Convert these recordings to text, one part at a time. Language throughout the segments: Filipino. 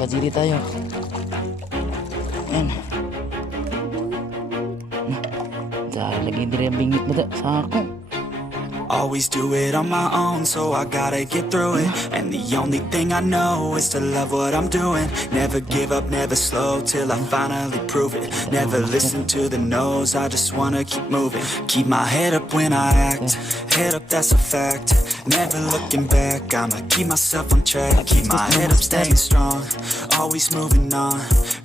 Nakajiri tayo. Ayan. Lagi diri ang bingit mo sa ako. Always do it on my own, so I gotta get through it. And the only thing I know is to love what I'm doing. Never give up, never slow, till I finally prove it. Never listen to the no's, I just wanna keep moving. Keep my head up when I act, head up, that's a fact. Never looking back, I'ma keep myself on track. Keep my head up, staying strong, always moving on.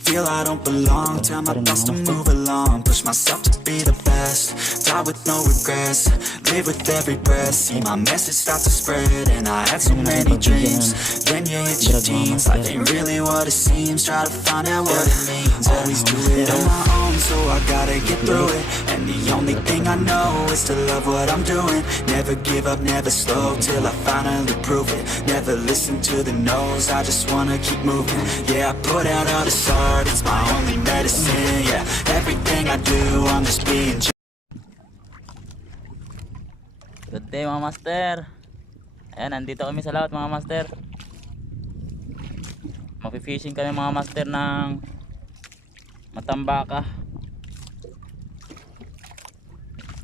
Feel I don't belong, tell my thoughts to move along. Push myself to be the best, die with no regrets. Live with every breath, see my message start to spread. And I had so many dreams, then you hit your teens. Life ain't really what it seems, try to find out what it means. Always do it on my own, so I gotta get through it. And the only thing I know is to love what I'm doing. Never give up, never slow, till I finally prove it. Never listen to the no's, I just wanna keep moving. Yeah, I put out all this art, it's my only medicine. Yeah, everything I do, I'm just being Good day mga master. Ayan, nandito kami sa laot mga master. Mag-fishing kami mga master ng Matambaka.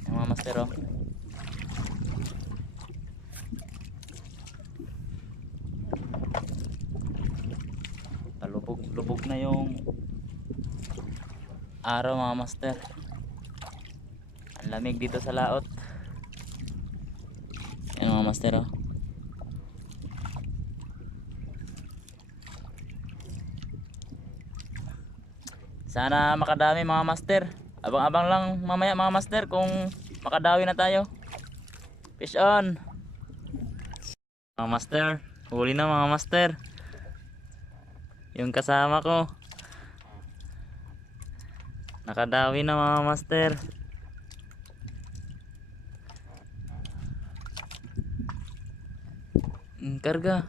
Ayan mga master oh. Lubog na yung araw mga master. Ang lamig dito sa laot. Ayan mga master oh. Sana makadami mga master. Abang-abang lang mamaya mga master kung makadawi na tayo. Fish on. Mga master, huli na mga master. Yung kasama ko nakadawi na mga master. Karga.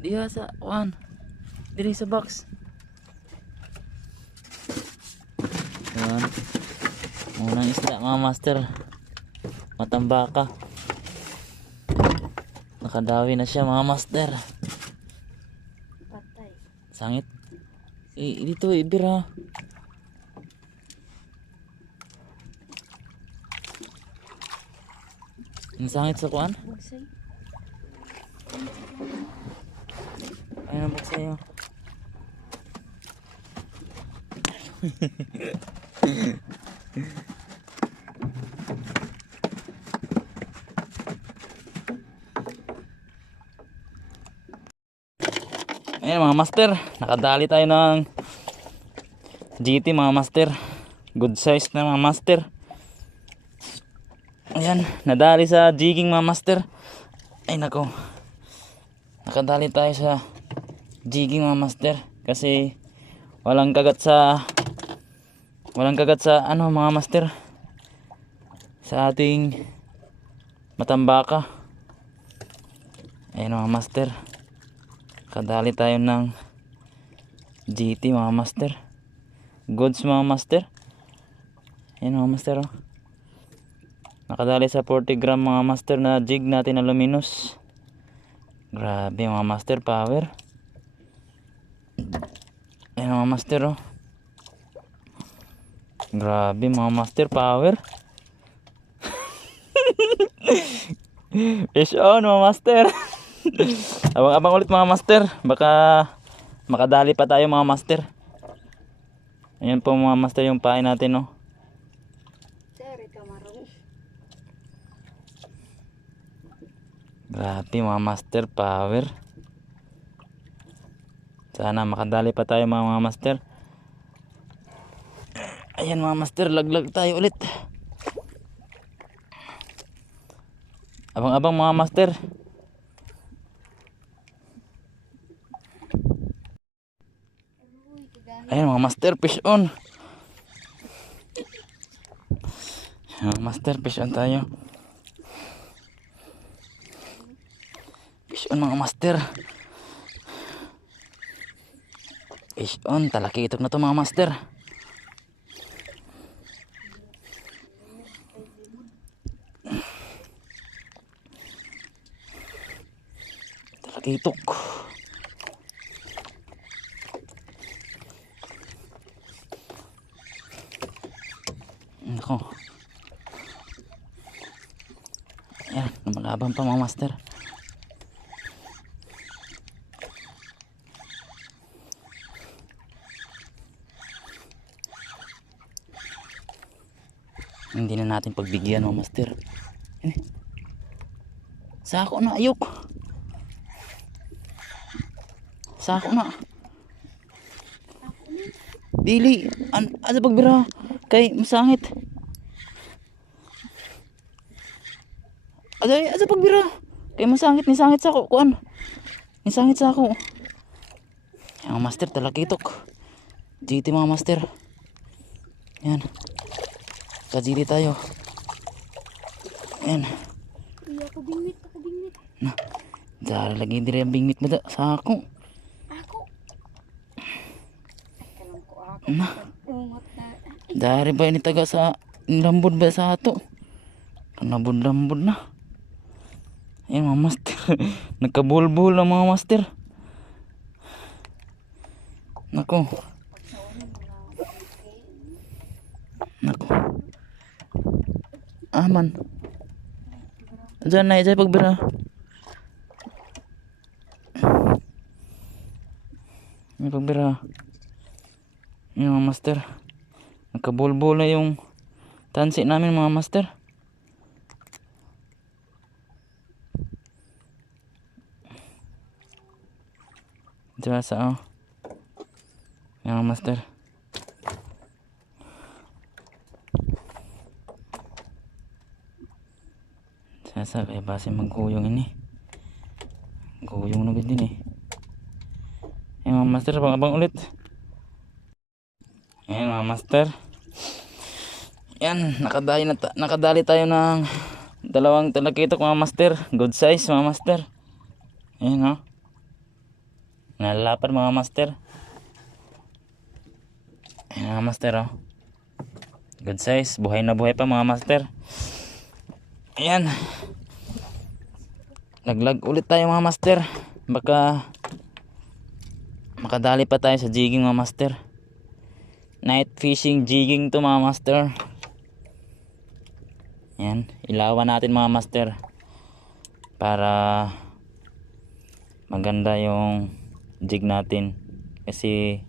Diha sa one. Diri sa box. Yan. Unang isda mga master. Matambaka. Nakadawi na siya mga master. Patay. Sangit. Dito ibira. Ang sangit sa kuan? Bugsay. Ayun ang bugsay oh. Ayan mga master, nakadali tayo ng GT mga master. Good size na mga master. Ayan, nadali sa jigging mga master. Ay nako. Nakadali tayo sa jigging mga master kasi walang kagat sa ano mga master sa ating Matambaka. Ayan mga master. Nakadali tayo ng GT mga master. Goods mga master. Ayan mga master oh. Nakadali sa 40 gram mga master na jig natin na luminous. Grabe mga master, power. Ayan mga master oh. Grabe mga master, power. Fish on mga master. Abang-abang ulit mga master. Baka makadali pa tayo mga master. Ayan po mga master yung pain natin oh. Grabe mga master, power. Sana makadali pa tayo mga master. Ayan mga master, laglag tayo ulit. Abang-abang mga master. Ayan mga master, fish on. Mga master, fish on tayo. Fish on mga master. Fish on, talaki itok na to mga master. Talakitok. Nako. Ayan, lumalaban pa mga master. Hindi na natin pagbigyan mga master. Eh, sako na, ayok. Sako na. Dili, asa pagbira kay masangit. Asa pagbira kay masangit ni sangit sa ko kuan. Ni sangit sa ako. Ang master talakitok. GT mga master. Yan. Kajili tayo. Yan. Iya, ako bingwit. Na. Dara lagi diri ang bingwit mo da sa ako. Ako. Kalam ko ako. Na. Ungot na. Dari ba ini taga sa lambod ba sa ato? Kanabod-lambod na. Ayan mga master. Nagkabulbul ang mga master. Nako. Nako. Aman. Diyan na dyan pagbira. May pagbira. Ayan mga master. Nagkabulbul na yung tansi namin mga master. Diyan sa Ayan mga master. Sasa kaya base magkuyong ini. Guyong na din eh. Ayan mga master, abang ulit. Ayan mga master. Ayan, nakadali tayo ng dalawang talakitok mga master. Good size mga master. Ayan o. Nalapad mga master. Ayan mga master o. Good size. Buhay na buhay pa mga master. Ayan. Naglag ulit tayo mga master. Baka makadali pa tayo sa jigging mga master. Night fishing jigging to mga master. Ayan. Ilawan natin mga master. Para maganda yung jig natin. Kasi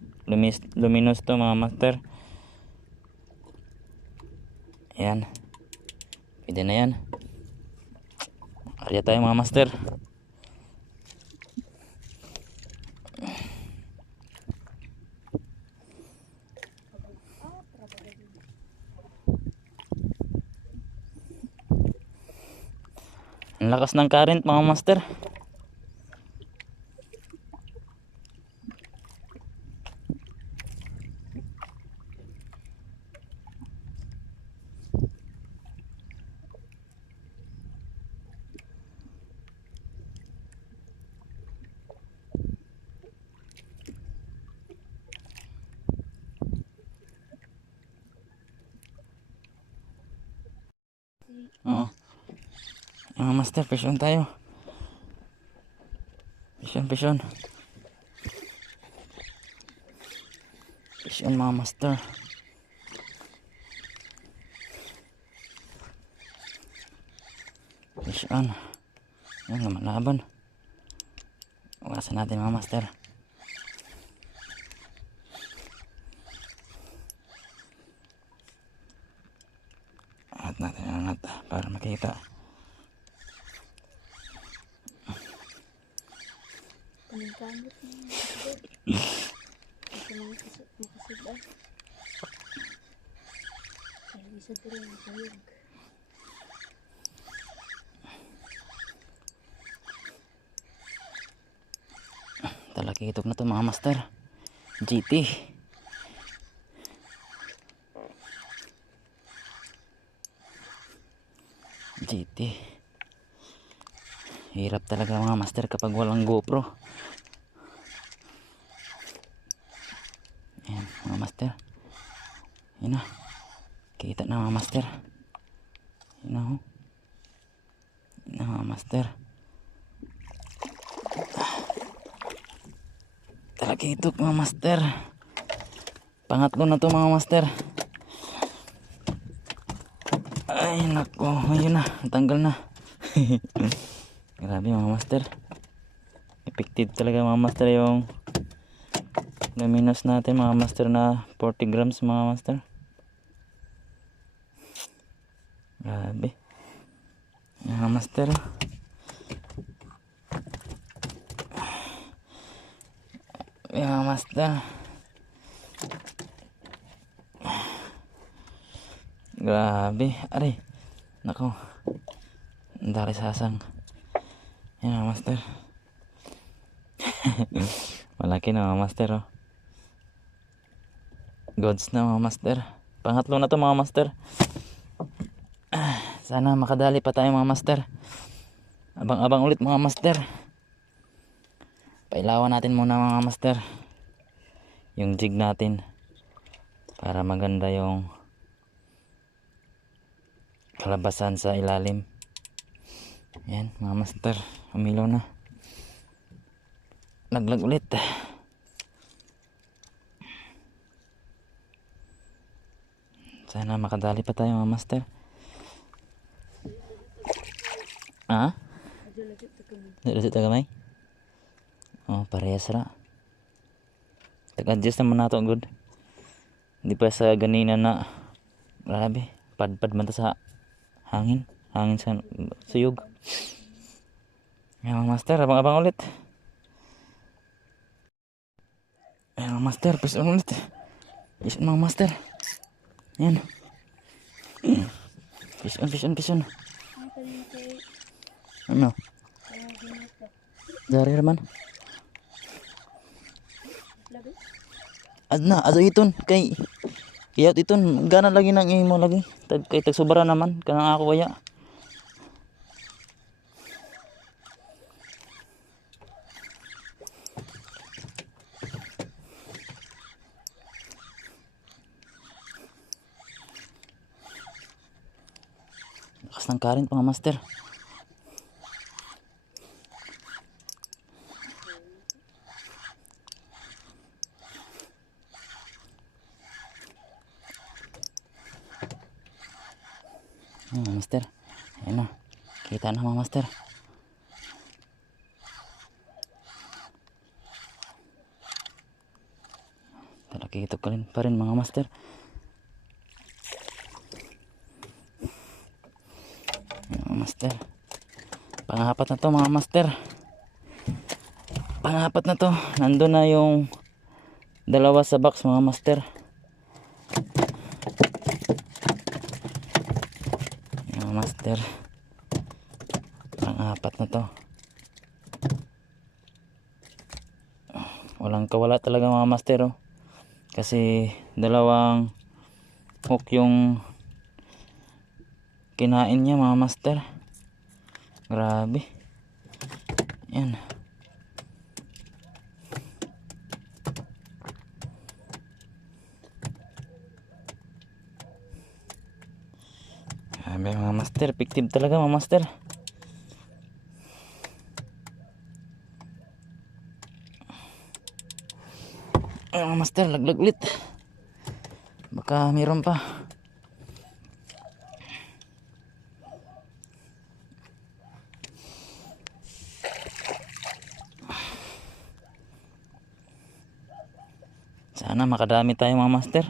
luminous to mga master. Ayan. Pwede na yan. Arya tayo mga master. Ang lakas ng current mga master. Oo. Mga master, fish on tayo. Fish on, fish on. Fish on mga master. Fish on. Yan, lumalaban. Uwasan natin mga master. Angat natin, angat para makita. Panigamit na. Ito lang makasigay. Kaya bisa ko rin makayog. Talakitok na to mga master. GT. GT. Hirap talaga mga master kapag walang GoPro. Ayan mga master. Yun na. Kita na mga master. Yun na ho. Yun na mga master. Talakitok mga master. Pangatlo na to mga master. Ay nako, ayun na, tanggal na. Grabe mga master. Effective talaga mga master yung luminous natin mga master na 40 grams mga master. Grabe. Mga master. Mga master. Grabe. Aray. Nako. Ang dali sasang. Yan mga master. Malaki na mga master oh. Gods na mga master. Pangatlo na to mga master. Sana makadali pa tayo mga master. Abang-abang ulit mga master. Pailawan natin muna mga master yung jig natin para maganda yung kalabasan sa ilalim. Yan mga master, umilaw na. Laglag ulit. Sana makadali pa tayo mga master. Ah? Dito tagamay? Oh, parehas ra. Tag-adjust naman na to good. Hindi pa sa ganina na grabe, padpad man to sa hangin. Hangin sa suyog. Yan mga master, abang-abang ulit. Yan mga master, peace on ulit. Peace on mga master. Yan. Peace on, peace on, peace on. Ano? Dari raman. Adna, ado iton kay iyat iton gana lagi nang imo lagi. Kay tagsubara naman kanang ako kaya. Lakas ng current mga master. Master. Ayan na. Kita na mga master. Nakikita ko rin pa rin mga master. Mga master. Pangapat na to mga master. Pangapat na to. Nandun na yung dalawa sa box mga master. Mga master. Pangapat na to. Walang kawala talaga mga master oh. Kasi dalawang hook yung kinain niya mga master. Grabe. Yan. Grabe mga master. Effective talaga mga master. Ay mga master, laglag ulit. Baka mayroon pa. Sana makadami tayo mga master.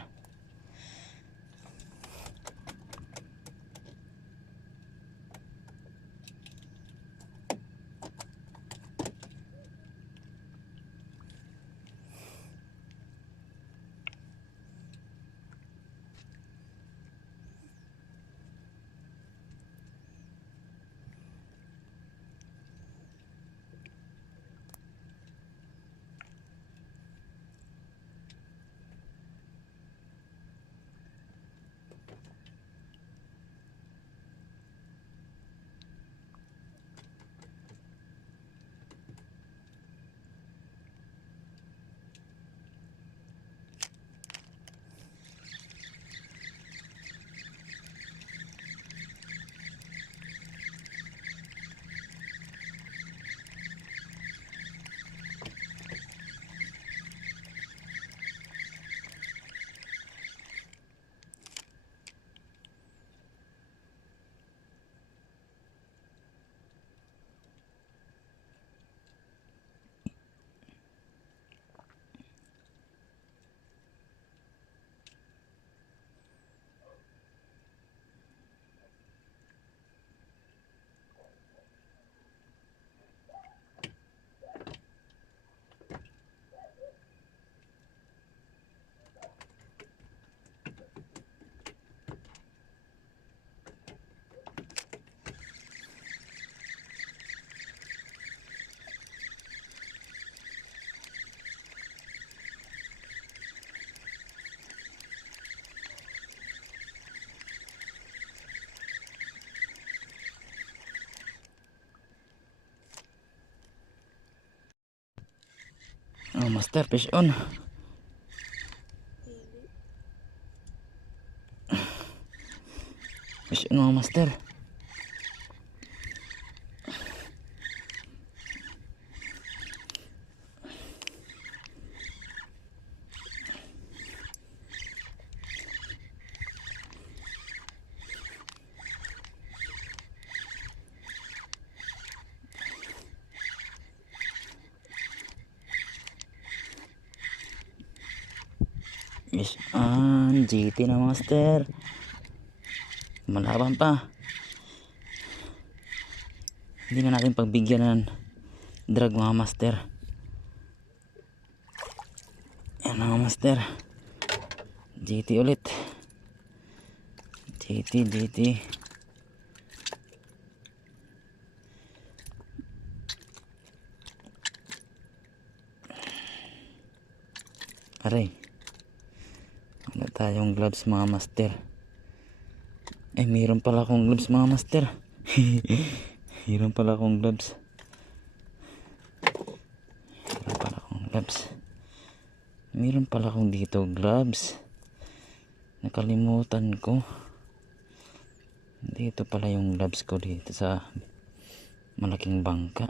master, fish on. Fish on mga master. Fish on, GT na master. Malaban pa. Hindi na natin pagbigyan ng drag mga master. Yan mga master. GT ulit. GT. Aray. Wala tayong gloves mga master. Eh, mayroon pala akong gloves mga master. Mayroon pala akong gloves. Mayroon pala akong dito gloves. Nakalimutan ko. Dito pala yung gloves ko dito sa malaking bangka.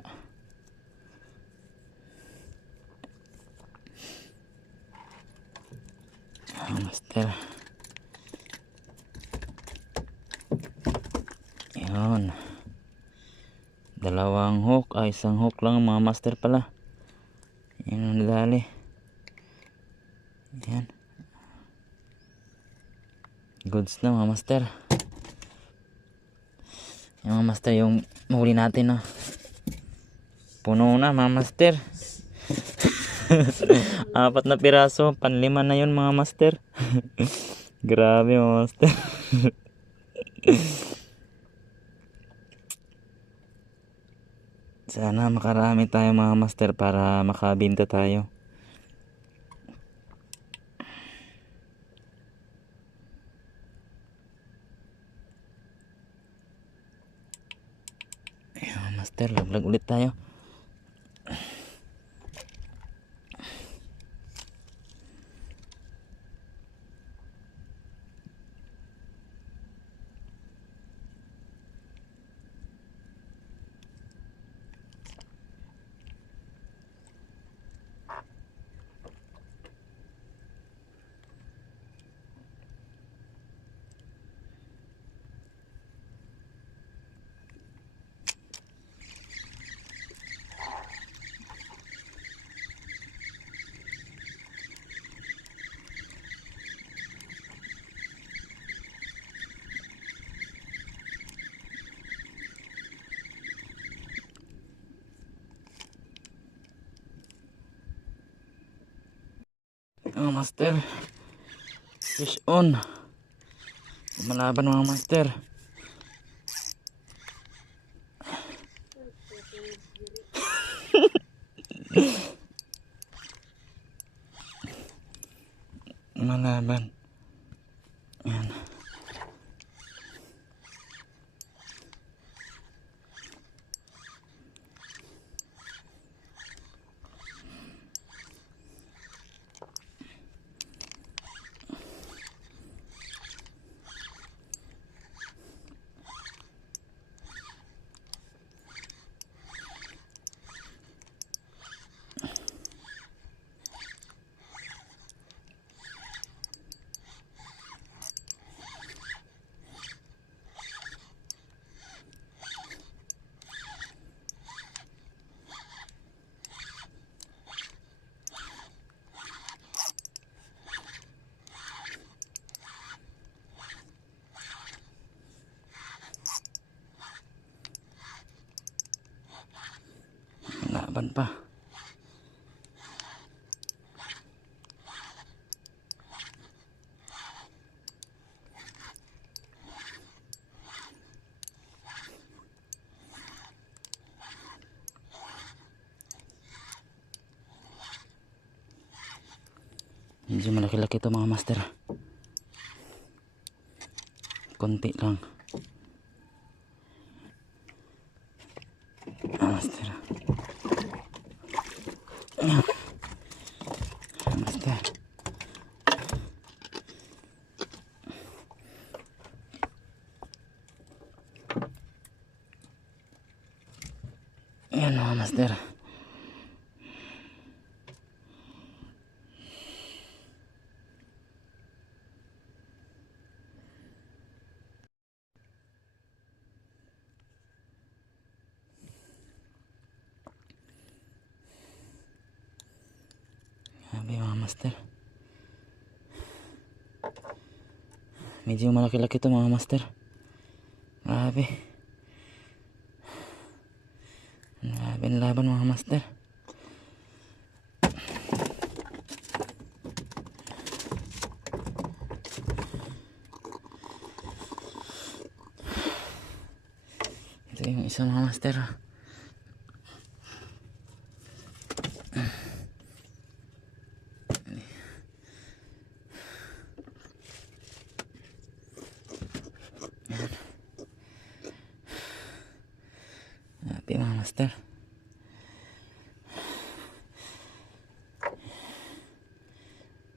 Master. Yan. Dalawang hook. Ay, isang hook lang mga master pala. Yan ang nadali. Yan. Goods na mga master. Yan mga master, yung mahuli natin, no? Puno na mga master. 4 na piraso. Panlima na yun mga master. Grabe mga master. Sana makarami tayo mga master para makabinta tayo. Ayan, master, laglag ulit tayo. Oh, master. Fish on. Malaban mga master. Malaban. Yan. Laban pa. Medyo malaki-laki ito mga master. Konti lang. Master. Ayan mga master. Grabe mga master. Medyo malaki-laki to mga master. Grabe. Grabe ang laban mga master. Ito yung isa mga master. Grabe mga master.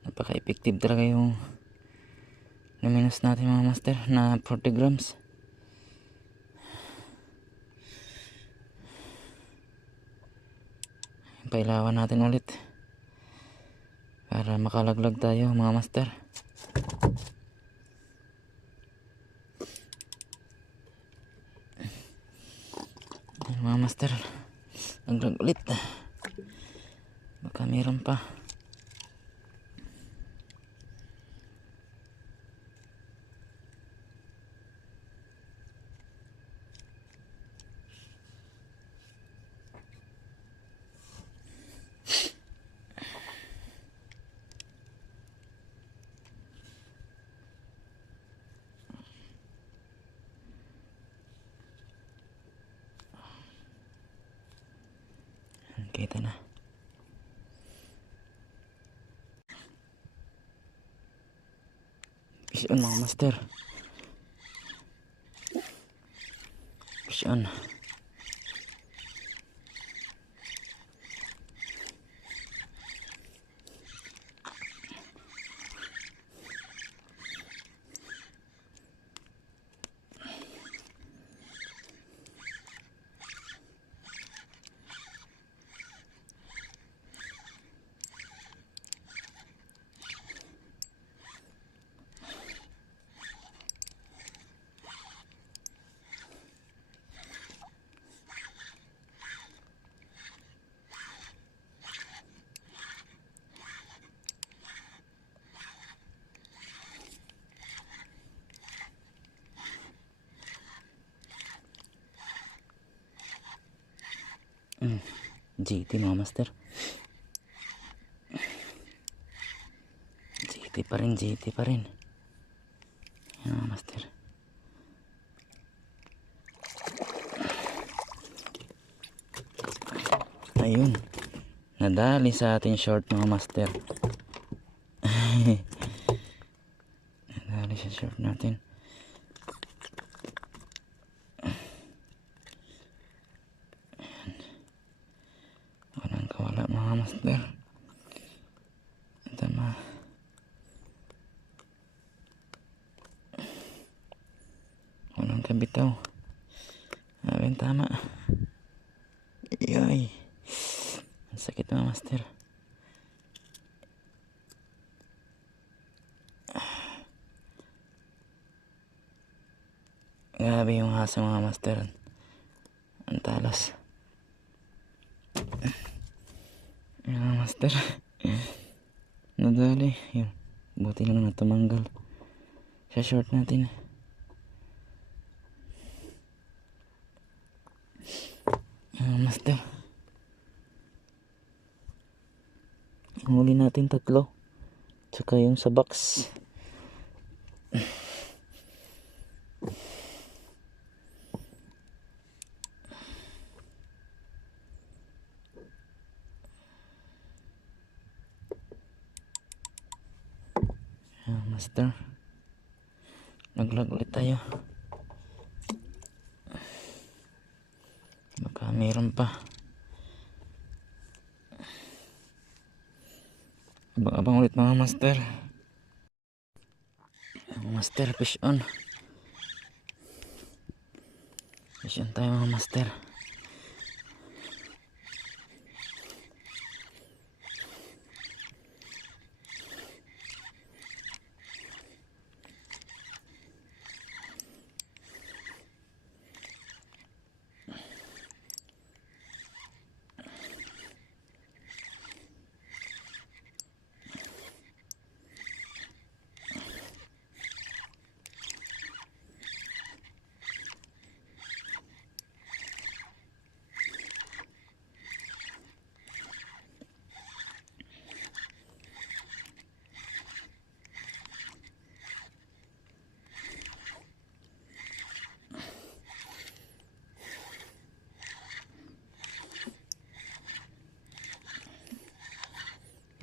Napaka-effective talaga yung luminous natin mga master na 40 grams. Pailawan natin ulit para makalaglag tayo mga master. Ayan, mga master, laglag ulit, baka meron pa. Kita na. Fish on mga master. Fish on. GT mga master. GT pa rin, GT pa rin. Yan mga master. Ayun. Nadali sa ating short mga master. Nadali sa short natin. Walang kawala mga master. Tama. Walang kabitaw. Abing tama. Yoy. Ang sakit mga master. Grabe yung hasa mga master. Ang talas. Yan mga master. Nadali. Yun. Buti lang na tumanggal sa short natin. Yan mga master. Ang huli natin 3. Tsaka yung sa box. Master, naglag ulit tayo. Baka mayroon pa. Abang-abang ulit mga master. Master, fish on. Fish on tayo mga master.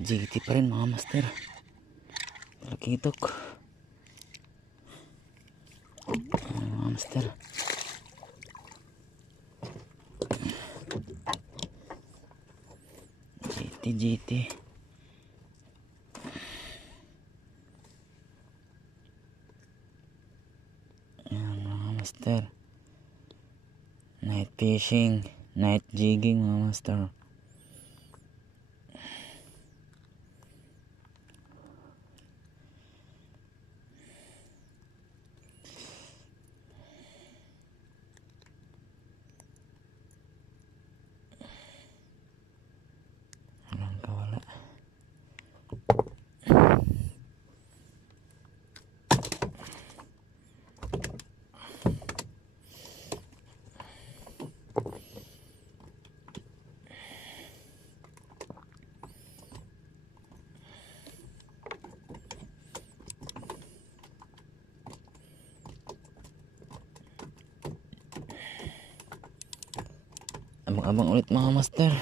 GT pa rin mga master. Talakitok. Ayan, mga master. GT. Ayan mga master. Night fishing, night jigging mga master. Walang kawala. Abang-abang ulit mga master.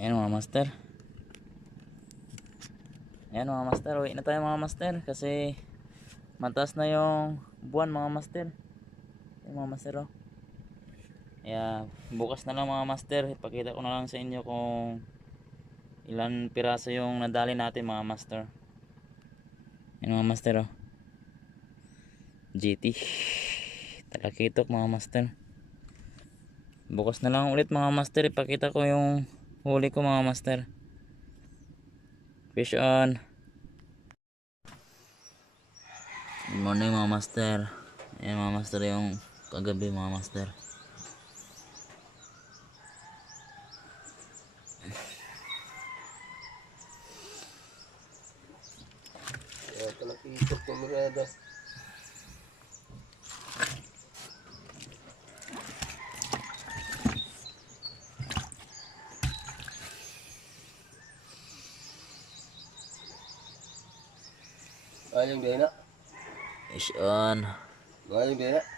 Ayan mga master. Ayan mga master, uwi na tayo mga master kasi mataas na yung buwan mga master. Ayan mga master oh. Kaya bukas na lang mga master, ipakita ko na lang sa inyo kung ilan piraso yung nadali natin mga master. Ayan mga master oh. GT. Talakitok mga master. Bukas na lang ulit mga master, ipakita ko yung huli ko mga master. Fish on. Good morning mga master. Ayan mga master yung kagabi mga master. Talakitok kamerada. Ayong din na. Fish on. Ayong din na.